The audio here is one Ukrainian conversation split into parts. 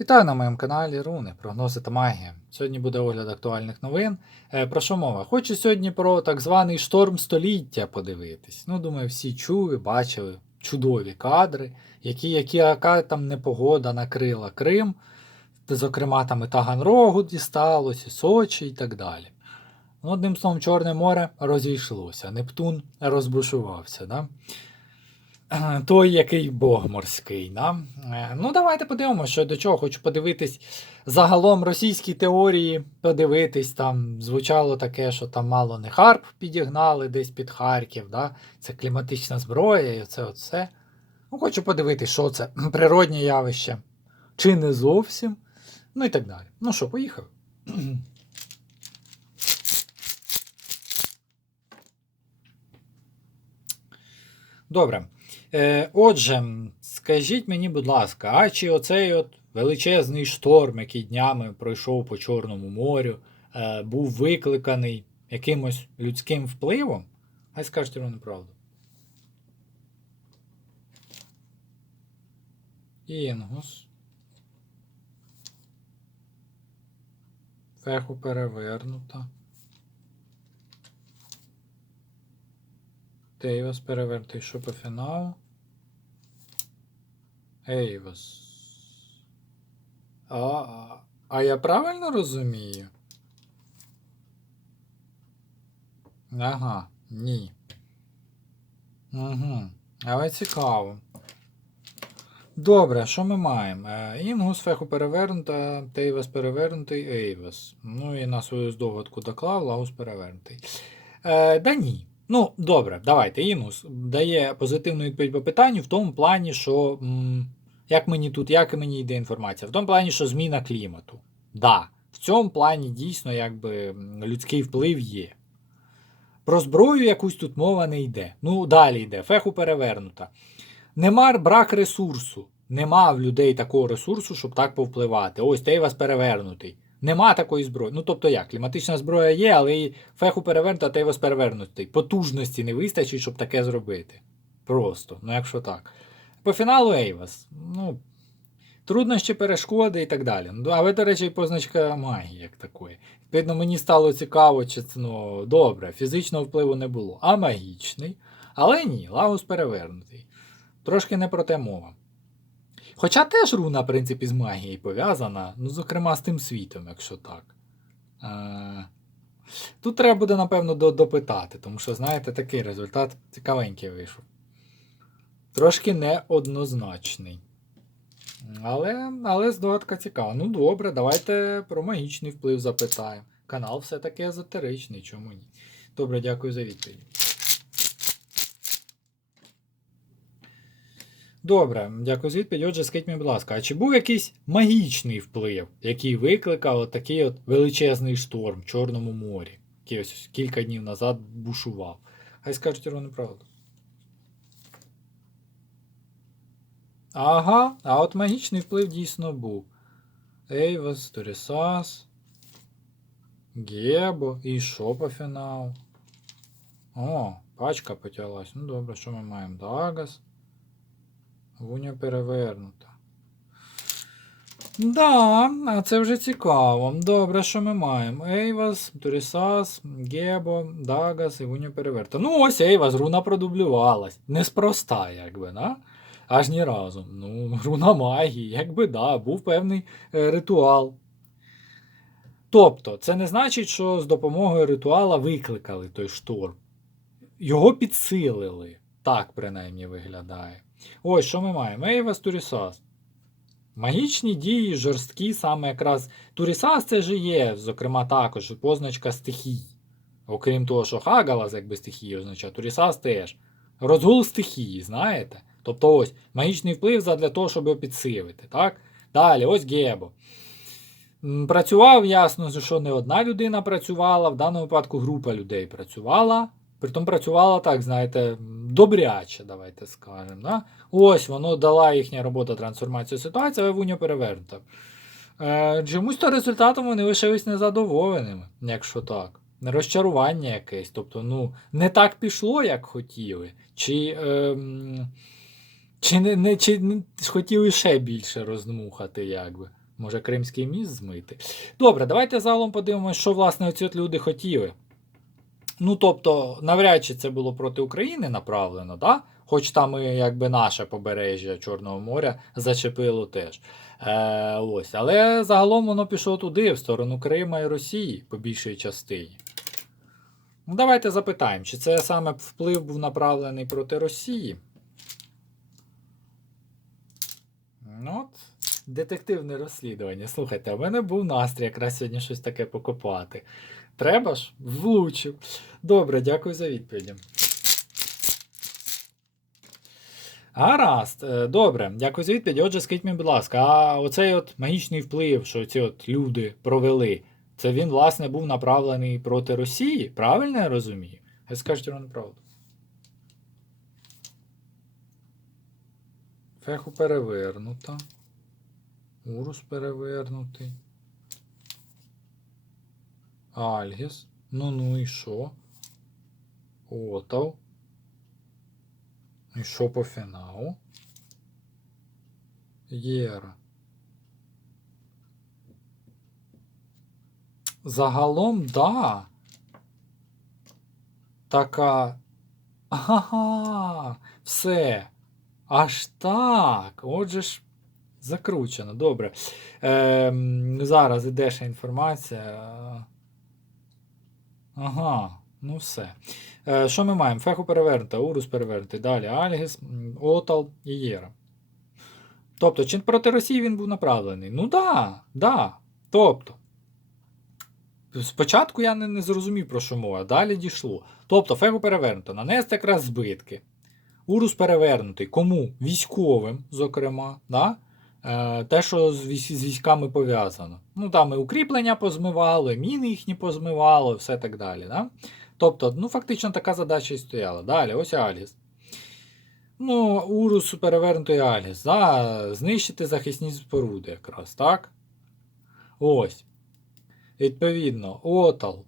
Вітаю на моєму каналі Руни, прогнози та магія. Сьогодні буде огляд актуальних новин. Е, про що мова? Хочу сьогодні про так званий шторм століття подивитись. Ну, думаю, всі чули, бачили чудові кадри, які, які яка там непогода накрила Крим. Зокрема, там і Таганрогу дісталось, і Сочі і так далі. Ну, одним словом, Чорне море розійшлося, Нептун розбушувався. Да? Е, Той, який Бог морський. Да? Е, Ну, давайте подивимося, що до чого. Хочу подивитись загалом російські теорії, подивитись, там звучало таке, що там мало не Харп підігнали десь під Харків, да? це кліматична зброя і це оце. Ну, хочу подивитись, що це природнє явище, чи не зовсім. Ну і так далі. Ну що, поїхав. Добре. Е, отже, скажіть мені, будь ласка, а чи оцей от величезний шторм, який днями пройшов по Чорному морю, е, був викликаний якимось людським впливом? Хай скажете вам неправду. Інгус. Феху перевернута. Тейвас перевертий, фіналу. Ейвас. А, а я правильно розумію? Ага, ні. Угу. Але цікаво. Добре, що ми маємо? Е, Інгус, феху перевернута, Тейвас перевернутий, Ейвас. Ну і на свою здогадку доклав, Лагус перевернутий. Е, да ні. Ну, добре, давайте. Інгус дає позитивну відповідь по питанню в тому плані, що м, як мені тут, як мені йде інформація? В тому плані, що зміна клімату. Да, в цьому плані дійсно якби людський вплив є. Про зброю якусь тут мова не йде. Ну, далі йде. Феху перевернута. Нема брак ресурсу. Нема в людей такого ресурсу, щоб так повпливати. Ось той вас перевернутий. Нема такої зброї. Ну тобто як, кліматична зброя є, але і феху перевернута, той вас перевернутий. Потужності не вистачить, щоб таке зробити. Просто, ну якщо так. По фіналу Ейвас. Ну, труднощі, перешкоди і так далі. Ну, але, до речі, позначка магії, як такої. Відповідно, мені стало цікаво, чи це ну, добре, фізичного впливу не було, а магічний. Але ні, Лагус перевернутий. Трошки не про те мова. Хоча теж руна, в принципі, з магією пов'язана, ну, зокрема, з тим світом, якщо так. Е, Тут треба буде, напевно, до- допитати, тому що, знаєте, такий результат цікавенький вийшов. Трошки неоднозначний. Але, але здогадка цікава. Ну добре, давайте про магічний вплив запитаємо. Канал все-таки езотеричний, чому ні? Добре, дякую за відповідь. Добре, дякую за відповідь. Отже, скажіть мені, будь ласка, а чи був якийсь магічний вплив, який викликав от такий от величезний шторм в Чорному морі, який ось кілька днів назад бушував? Хай скажуть ровно правду. Ага, а от магічний вплив дійсно був. Ейвас, Торісас, Гебо і що по фіналу? О, пачка потяглась. Ну добре, що ми маємо? Дагас. Гуня перевернута. Да, а це вже цікаво. Добре, що ми маємо? Ейвас, Турісас, Гебо, Дагас і Гуня перевернута. Ну, ось Ейвас, руна продублювалась. Неспроста, якби, да? Аж ні разу. Ну, руна магії, якби да, був певний е, ритуал. Тобто, це не значить, що з допомогою ритуала викликали той шторм. Його підсилили. Так, принаймні, виглядає. Ось що ми маємо? Ейвас Турісас. Магічні дії жорсткі, саме якраз Турісас це ж є, зокрема, також позначка стихій. Окрім того, що Хагалас якби стихії означає, Турісас теж. Розгул стихії, знаєте? Тобто ось магічний вплив задля того, щоб його підсилити. Так? Далі, ось Гебо. Працював, ясно, що не одна людина працювала, в даному випадку група людей працювала. Притом працювала так, знаєте, добряче, давайте скажемо. Да? Ось воно дала їхня робота трансформацію ситуації, але вуня перевернута. Е, чомусь то результатом вони лишились незадоволеними, якщо так. Розчарування якесь. Тобто, ну, не так пішло, як хотіли. Чи, ем, чи, не, не, чи не хотіли ще більше роздмухати, якби. Може, Кримський міст змити. Добре, давайте загалом подивимося, що власне оці от люди хотіли. Ну, тобто, навряд чи це було проти України направлено, да? хоч там і якби наше побережжя Чорного моря зачепило теж. Е, ось. Але загалом воно пішло туди, в сторону Крима і Росії, по більшій частині. Ну, давайте запитаємо, чи це саме вплив був направлений проти Росії? Ну, от, детективне розслідування. Слухайте, у мене був настрій якраз сьогодні щось таке покопати. Треба ж? Влучив. Добре, дякую за відповіді. Гаразд, е, добре, дякую за відповідь. Отже, скажіть мені, будь ласка, а оцей от магічний вплив, що ці от люди провели, це він, власне, був направлений проти Росії? Правильно я розумію? Ви скажете вам правду. Феху перевернута. Урус перевернутий. Альгіс. Ну ну і що? Отав. І що по фіналу? Єра. Загалом, да. Така. Ага, все. Аж так. Отже ж, закручено. Добре. Ем, зараз іде ще інформація. Ага, ну все. Е, що ми маємо? Феху перевернута, урус перевернутий. Далі Альгіс, Отал і Єра. Тобто, чи проти Росії він був направлений? Ну да, да. Тобто. Спочатку я не, не зрозумів, про що мова, далі дійшло. Тобто, фегу перевернуто, нанести якраз збитки. Урус перевернутий. Кому? Військовим, зокрема. Да? Е, те, що з, військ, з військами пов'язано. Ну, там і укріплення позмивало, міни їхні позмивало, все так далі. Да? Тобто, ну, фактично така задача і стояла. Далі, ось Альгіс. Ну, Урус перевернутий Альгіс. Да? Знищити захисні споруди якраз, так? Ось. Відповідно, Отал.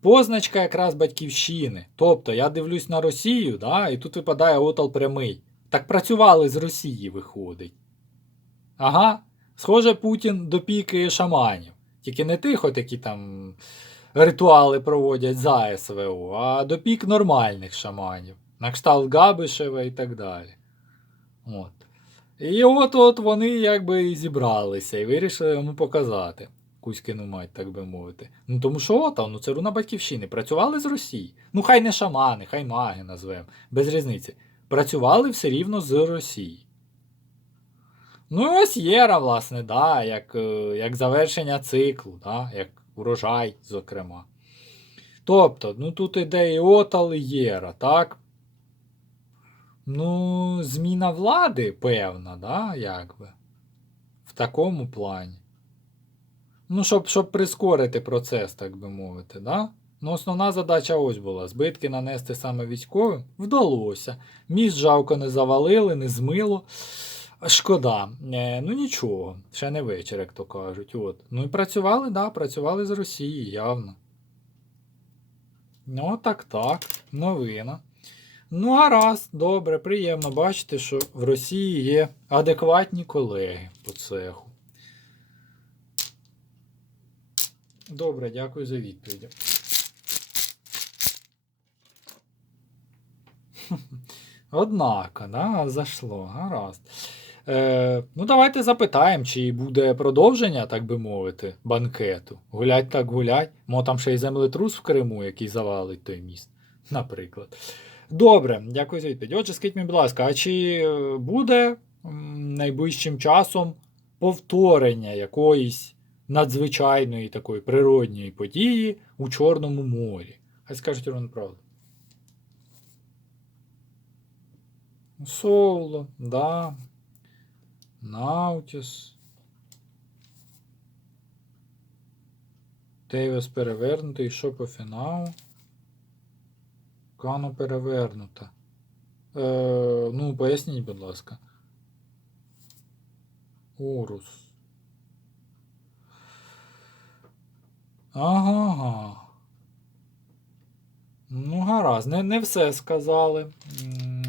Позначка якраз батьківщини. Тобто, я дивлюсь на Росію, да, і тут випадає Отал прямий. Так працювали з Росії, виходить. Ага. Схоже, Путін допікає шаманів. Тільки не тихо такі там ритуали проводять за СВО, а допік нормальних шаманів. На кшталт Габишева і так далі. От. І от от вони якби і зібралися і вирішили йому показати. Кузькину мать, так би мовити. Ну тому що Отал, ну це руна батьківщини. Працювали з Росії. Ну хай не шамани, хай маги назвемо. Без різниці. Працювали все рівно з Росії. Ну і ось Єра, власне, да, як, е, як завершення циклу, да, як урожай, зокрема. Тобто, ну тут іде і Отал, і Єра, так? Ну, зміна влади, певна, да, якби. В такому плані. Ну, щоб, щоб прискорити процес, так би мовити, да? Ну, основна задача ось була: збитки нанести саме військовим вдалося. Міст жалко не завалили, не змило. Шкода. Е, ну нічого, ще не вечір, як то кажуть. От. Ну і працювали, да, працювали з Росії, явно. Ну, так, так, новина. Ну, гаразд, добре, приємно бачити, що в Росії є адекватні колеги по цеху. Добре, дякую за відповідь. Однако, да, зашло, гаразд. Е, ну, давайте запитаємо, чи буде продовження, так би мовити, банкету. Гулять так гулять. Мо там ще й землетрус в Криму, який завалить той міст, наприклад. Добре, дякую за відповідь. Отже, скажіть мені, будь ласка, а чи буде найближчим часом повторення якоїсь надзвичайної такої природньої події у Чорному морі? Хай скажуть вам правду. Соло, да. Наутіс. Тейвес перевернутий, що по фіналу? Кано перевернута. Е, ну, поясніть, будь ласка. Урус. Ага. Ну, гаразд, не, не все сказали.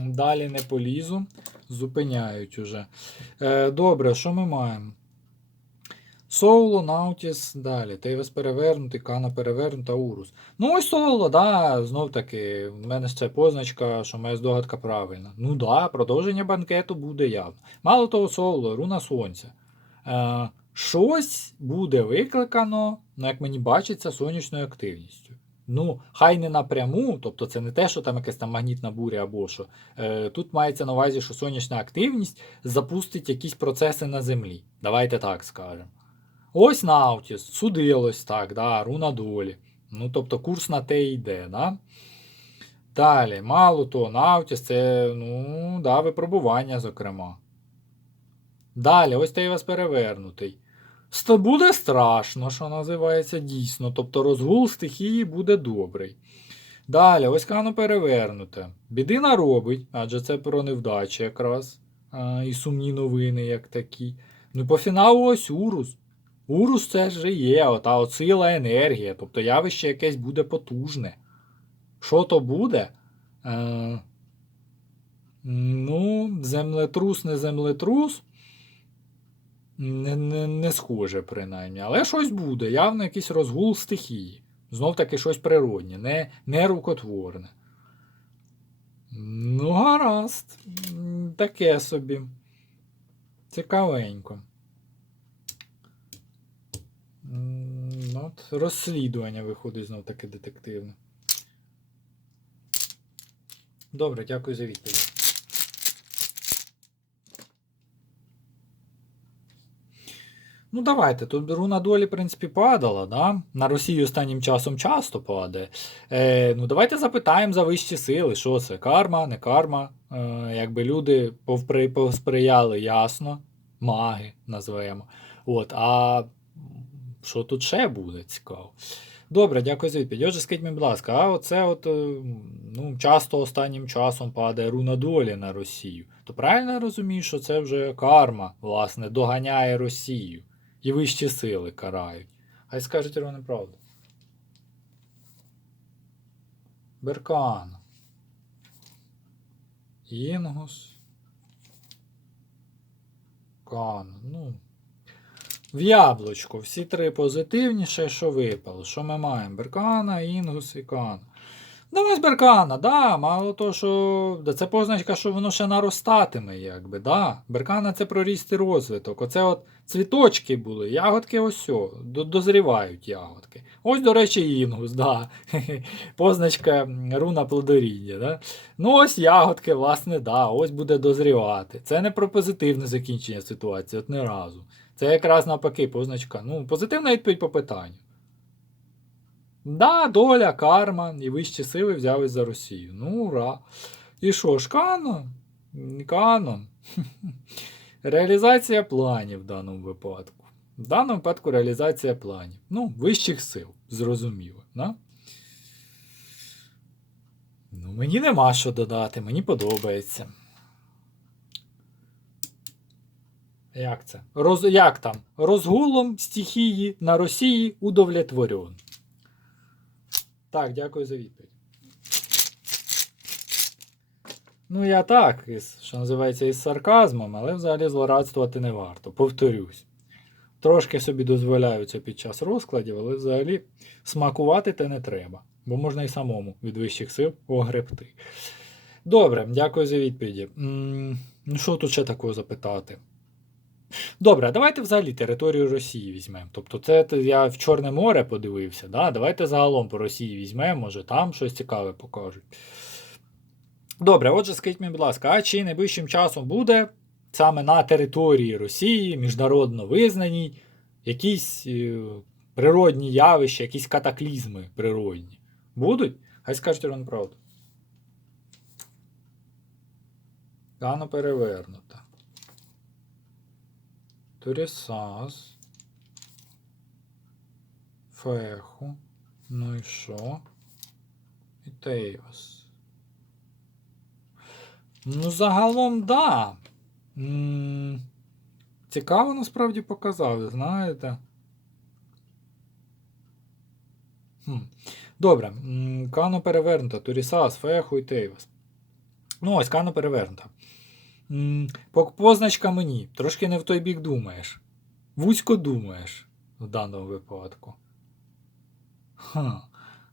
Далі не полізу. Зупиняють уже. Е, добре, що ми маємо? Соуло, Наутіс, далі. Тейвес перевернутий, Кана перевернута, Урус. Ну, ось Соуло, да, знов таки, в мене ж це позначка, що моя здогадка правильна. Ну да, продовження банкету буде явно. Мало того, Соуло, руна сонця. Е, щось буде викликано, ну, як мені бачиться, сонячною активністю. Ну, хай не напряму, тобто це не те, що там якась там магнітна буря або що. Е, тут мається на увазі, що сонячна активність запустить якісь процеси на землі. Давайте так скажемо. Ось Наутіс, судилось так, да, руна долі. Ну, тобто курс на те йде, да? Далі, мало того, Наутіс це, ну, да, випробування, зокрема. Далі, ось той вас перевернутий. Буде страшно, що називається дійсно. Тобто розгул стихії буде добрий. Далі, ось кано перевернуте. Біди наробить, адже це про невдачі якраз. А, і сумні новини, як такі. Ну, по фіналу ось Урус. Урус це ж є, ота от сила енергія, тобто явище якесь буде потужне. Що то буде? Е, ну, землетрус, не землетрус. Не, не, не схоже, принаймні. Але щось буде, явно якийсь розгул стихії. Знов таки щось природнє, не, не рукотворне. Ну, гаразд. Таке собі. Цікавенько. От розслідування виходить знов таки детективне. Добре, дякую за відповідь. Ну, давайте. Тут руна долі, в принципі, падала, да? На Росії останнім часом часто падає. Е, ну, давайте запитаємо за вищі сили. Що це? Карма, не карма. Е, якби люди повпри, повсприяли ясно. Маги назвемо. От, а що тут ще буде цікаво? Добре, дякую за відповідь. Отже, скажіть мені, будь ласка, а оце от, е, ну, часто останнім часом падає руна долі на Росію. То правильно я розумію, що це вже карма, власне, доганяє Росію. І вищі сили карають. Хай скажуть вони правду. Беркан. Інгус. Кан. Ну. В яблучко. Всі три позитивніше, що випало. Що ми маємо? Беркана, Інгус і Кан. Ось Беркана, да, мало того, що це позначка, що воно ще наростатиме, якби, да. Беркана це про ріст і розвиток. Оце от цвіточки були, ягодки ось о, дозрівають ягодки. Ось, до речі, інгус, да. Позначка руна плодоріддя. Да? Ну, ось ягодки, власне, да, ось буде дозрівати. Це не про позитивне закінчення ситуації, от не разу. Це якраз навпаки позначка. Ну, позитивна відповідь по питанню. Да, доля, карма і вищі сили взялись за Росію. Ну, ура. І що ж, канон? Канон. Реалізація планів в даному випадку. В даному випадку реалізація планів. Ну, вищих сил, зрозуміло. Да? Ну, мені нема що додати, мені подобається. Як це? Роз... Як там? Розгулом стихії на Росії удовлетворен. Так, дякую за відповідь. Ну, я так, із, що називається, із сарказмом, але взагалі злорадствувати не варто. Повторюсь. Трошки собі дозволяю це під час розкладів, але взагалі смакувати те не треба, бо можна і самому від вищих сил огребти. Добре, дякую за відповіді. Ну, що тут ще такого запитати? Добре, а давайте взагалі територію Росії візьмемо. Тобто, це я в Чорне море подивився. Да? Давайте загалом по Росії візьмемо, може там щось цікаве покажуть. Добре, отже, скажіть мені, будь ласка, а чи найближчим часом буде саме на території Росії, міжнародно визнаній, якісь е, природні явища, якісь катаклізми природні? Будуть? Хай скажуть вам правду. Гано перевернута. Турісас. Феху. Ну і що? І Тейвас. Ну, загалом, да. Цікаво насправді показали, знаєте. Хм. Добре. Кано перевернута. Турісас, Феху і Тейвас. Ну, ось Кано перевернута. Позначка мені. Трошки не в той бік думаєш. вузько думаєш в даному випадку. Ха.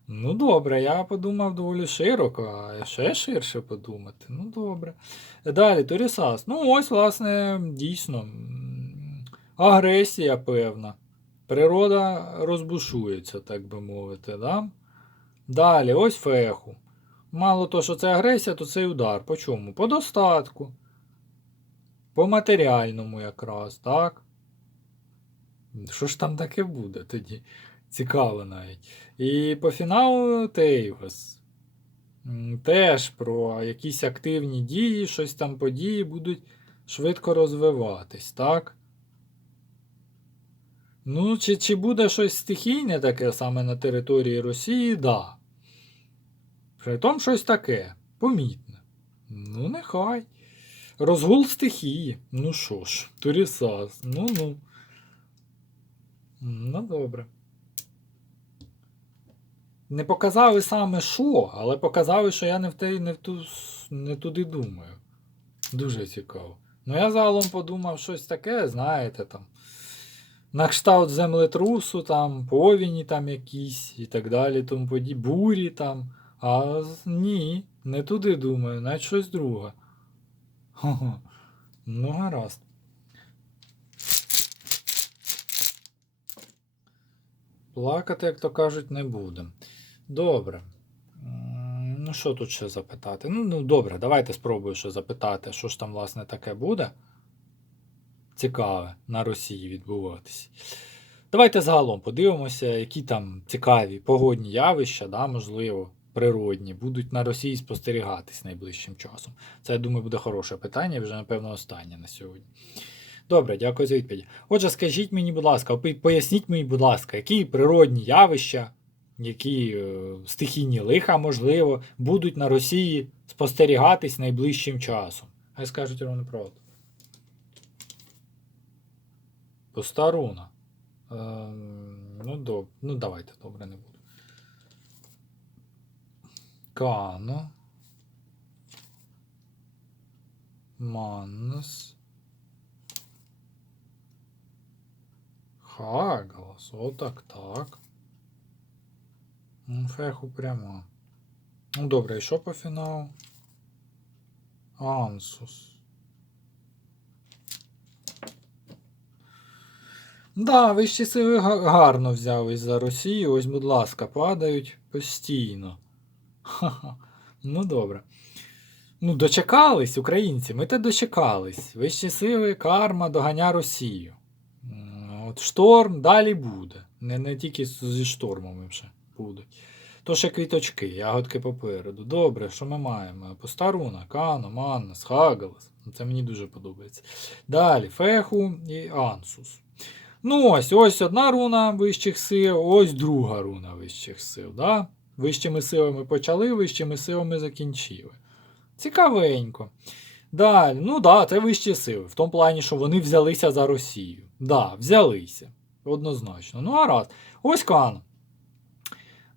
Ну, добре, я подумав доволі широко, а ще ширше подумати. Ну, добре. Далі, Торісас. Ну, ось, власне, дійсно. Агресія певна. Природа розбушується, так би мовити. Да? Далі, ось феху. Мало то, що це агресія, то це удар. По чому? По достатку. По матеріальному якраз, так? Що ж там таке буде тоді? Цікаво навіть. І по фіналу Тейвас. Теж про якісь активні дії, щось там події будуть швидко розвиватись, так? Ну, чи, чи буде щось стихійне таке саме на території Росії, да. При тому щось таке, помітне. Ну, нехай. Розгул стихії. Ну що ж, Турісас, ну ну. Ну, добре. Не показали саме що, але показали, що я не в те, не, в ту, не туди думаю. Дуже цікаво. Ну, я загалом подумав щось таке, знаєте, там. На кшталт землетрусу, там, повіні там якісь і так далі, тому поді, бурі там. А ні, не туди думаю, навіть щось друге. Ну, гаразд. Плакати, як то кажуть, не будемо. Добре. Ну, що тут ще запитати? Ну, ну, добре, давайте спробую ще запитати, що ж там, власне, таке буде. Цікаве на Росії відбуватися. Давайте загалом подивимося, які там цікаві погодні явища, да, можливо, природні, будуть на Росії спостерігатись найближчим часом. Це, я думаю, буде хороше питання, вже, напевно, останнє на сьогодні. Добре, дякую за відповідь. Отже, скажіть мені, будь ласка, поясніть мені, будь ласка, які природні явища, які е, стихійні лиха, можливо, будуть на Росії спостерігатись найближчим часом. Хай скажуть ровно правду. Постаруна. Ем, ну, доб... ну, давайте, добре, не буду. Кано. Маннес. Хагалас. Отак, так. Феху прямо. Ну, добре, і що по фіналу? Ансус. Да, вищі сили гарно взялись за Росію. Ось, будь ласка, падають постійно. Ну, добре. Ну, дочекались, українці, ми те дочекались. Вищі сили, карма доганя Росію. От шторм далі буде. Не, не тільки зі штормами вже будуть. То ще квіточки, ягодки попереду. Добре, що ми маємо? Постаруна, Кано, Маннес, Хагалас. Це мені дуже подобається. Далі Феху і Ансус. Ну, ось ось одна руна вищих сил, ось друга руна вищих сил. Да? Вищими силами почали, вищими силами закінчили. Цікавенько. Далі, ну да, це вищі сили. В тому плані, що вони взялися за Росію. Да, взялися. Однозначно. Ну, а раз. Ось Кан.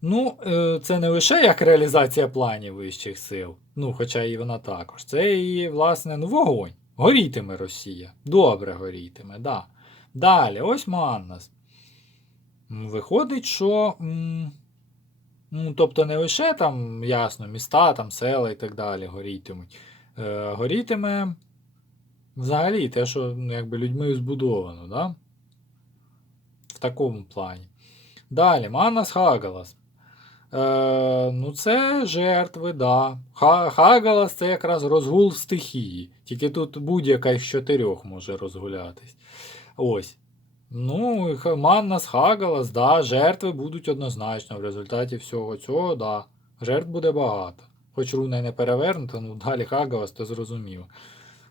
Ну, е, це не лише як реалізація планів вищих сил, ну, хоча і вона також. Це і, власне, ну, вогонь. Горітиме Росія. Добре горітиме, да. Далі, ось Маннас. Виходить, що. Ну, тобто не лише там, ясно, міста, там, села і так далі горітимуть. Е, горітиме взагалі те, що ну, якби людьми збудовано, да? в такому плані. Далі, Маннас Хагалас. Е, ну, це жертви, да. Ха- Хагалас це якраз розгул стихії. Тільки тут будь-яка із чотирьох може розгулятись. Ось. Ну, Маннас Хагалас, да, жертви будуть однозначно в результаті всього цього, да. Жертв буде багато. Хоч руна й не перевернута, ну далі Хагалас, то зрозуміло.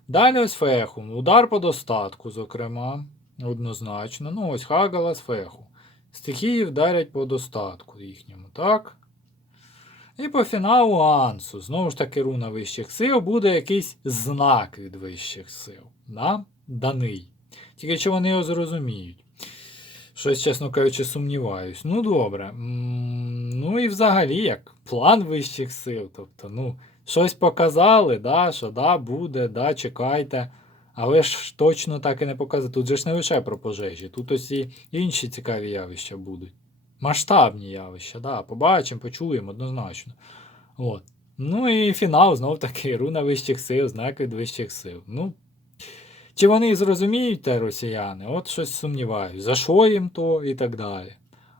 Далі ось Феху. Удар по достатку, зокрема, однозначно. Ну, ось Хагалас Феху. Стихії вдарять по достатку їхньому, так? І по фіналу Ансу. Знову ж таки, руна вищих сил буде якийсь знак від вищих сил. Да? Даний. Тільки чи вони його зрозуміють? Щось, чесно кажучи, сумніваюсь. Ну, добре. Ну і взагалі, як план вищих сил. Тобто, ну, щось показали, да, що да, буде, да, чекайте. Але ж точно так і не показує. Тут же ж не лише про пожежі, тут ось і інші цікаві явища будуть. Масштабні явища, да, побачимо, почуємо однозначно. От. Ну і фінал знов таки руна вищих сил, знак від вищих сил. Ну, чи вони зрозуміють те росіяни? От щось сумніваюсь. За що їм то і так далі.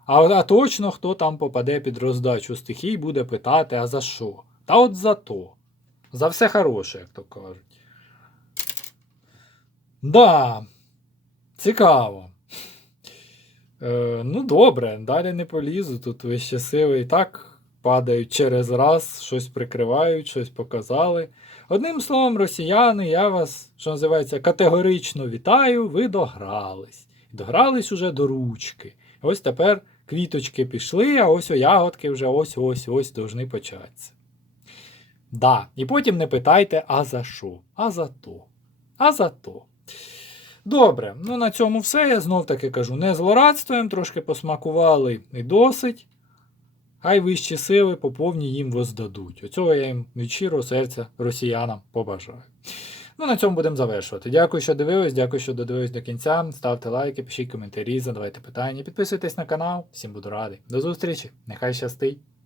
А, а точно хто там попаде під роздачу стихій, буде питати, а за що? Та от за то. За все хороше, як то кажуть. Да, цікаво. Е, ну, добре, далі не полізу. Тут вищі сили і так падають через раз, щось прикривають, щось показали. Одним словом, росіяни, я вас, що називається, категорично вітаю, ви догрались. Догрались уже до ручки. Ось тепер квіточки пішли, а ось ягодки вже ось-ось-ось должны початися. Да, і потім не питайте, а за що? А за то. А за то. Добре, ну на цьому все. Я знов таки кажу, не злорадствуємо, трошки посмакували і досить. Хай вищі сили поповні їм воздадуть. Оцього я їм від щирого серця росіянам побажаю. Ну, на цьому будемо завершувати. Дякую, що дивились, дякую, що додивились до кінця. Ставте лайки, пишіть коментарі, задавайте питання, підписуйтесь на канал. Всім буду радий. До зустрічі, нехай щастить!